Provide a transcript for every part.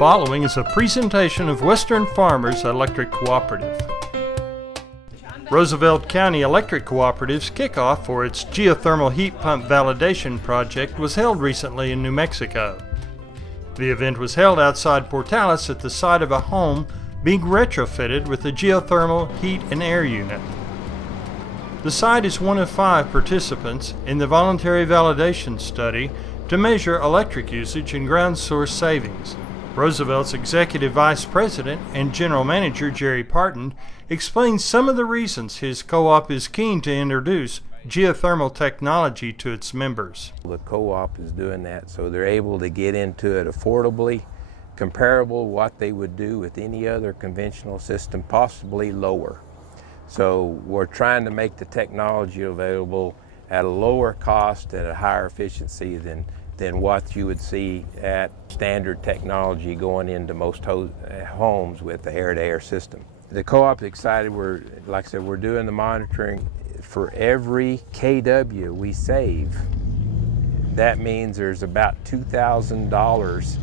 following is a presentation of Western Farmers Electric Cooperative. Roosevelt County Electric Cooperatives kickoff for its geothermal heat pump validation project was held recently in New Mexico. The event was held outside Portales at the site of a home being retrofitted with a geothermal heat and air unit. The site is one of 5 participants in the voluntary validation study to measure electric usage and ground source savings. Roosevelt's Executive Vice President and General Manager Jerry Parton explains some of the reasons his co-op is keen to introduce geothermal technology to its members. The co-op is doing that so they're able to get into it affordably, comparable to what they would do with any other conventional system, possibly lower. So we're trying to make the technology available at a lower cost and a higher efficiency than what you would see at standard technology going into most homes with the air-to-air system. The co-op is excited. Like I said, we're doing the monitoring. For every kW we save, that means there's about $2,000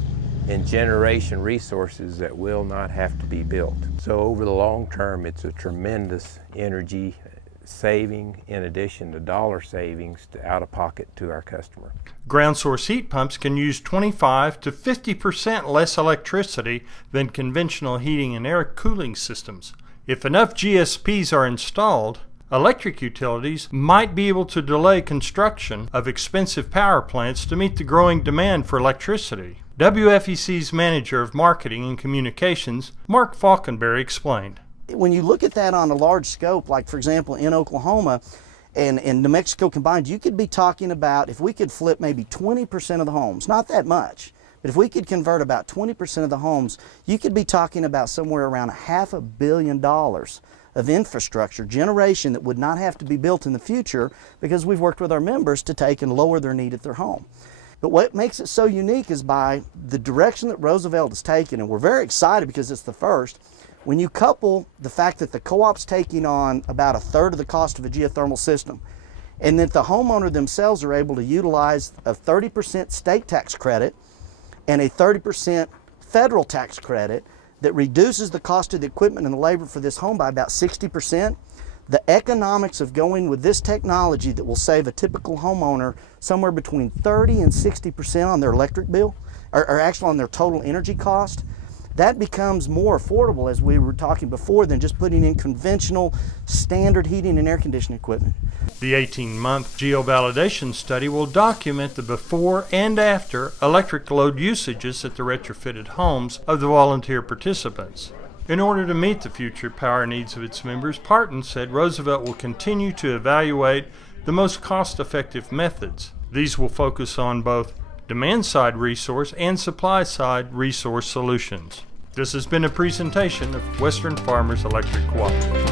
in generation resources that will not have to be built. So over the long term, it's a tremendous energy saving in addition to dollar savings out of pocket to our customer. Ground source heat pumps can use 25 to 50% less electricity than conventional heating and air cooling systems. If enough GSPs are installed, electric utilities might be able to delay construction of expensive power plants to meet the growing demand for electricity. WFEC's Manager of Marketing and Communications, Mark Falkenberry, explained. When you look at that on a large scope, like for example in Oklahoma and New Mexico combined, you could be talking about, if we could flip maybe 20% of the homes, not that much, but if we could convert about 20% of the homes, you could be talking about somewhere around $500 million of infrastructure generation that would not have to be built in the future because we've worked with our members to take and lower their need at their home. But what makes it so unique is by the direction that Roosevelt has taken, and we're very excited because it's the first. When you couple the fact that the co-op's taking on about 1/3 of the cost of a geothermal system, and that the homeowner themselves are able to utilize a 30% state tax credit and a 30% federal tax credit that reduces the cost of the equipment and the labor for this home by about 60%, the economics of going with this technology that will save a typical homeowner somewhere between 30 and 60% on their electric bill, or actually on their total energy cost, that becomes more affordable, as we were talking before, than just putting in conventional standard heating and air conditioning equipment. The 18-month GEO Validation study will document the before and after electric load usages at the retrofitted homes of the volunteer participants. In order to meet the future power needs of its members, Parton said Roosevelt will continue to evaluate the most cost-effective methods. These will focus on both demand-side resource and supply-side resource solutions. This has been a presentation of Western Farmers Electric Cooperative.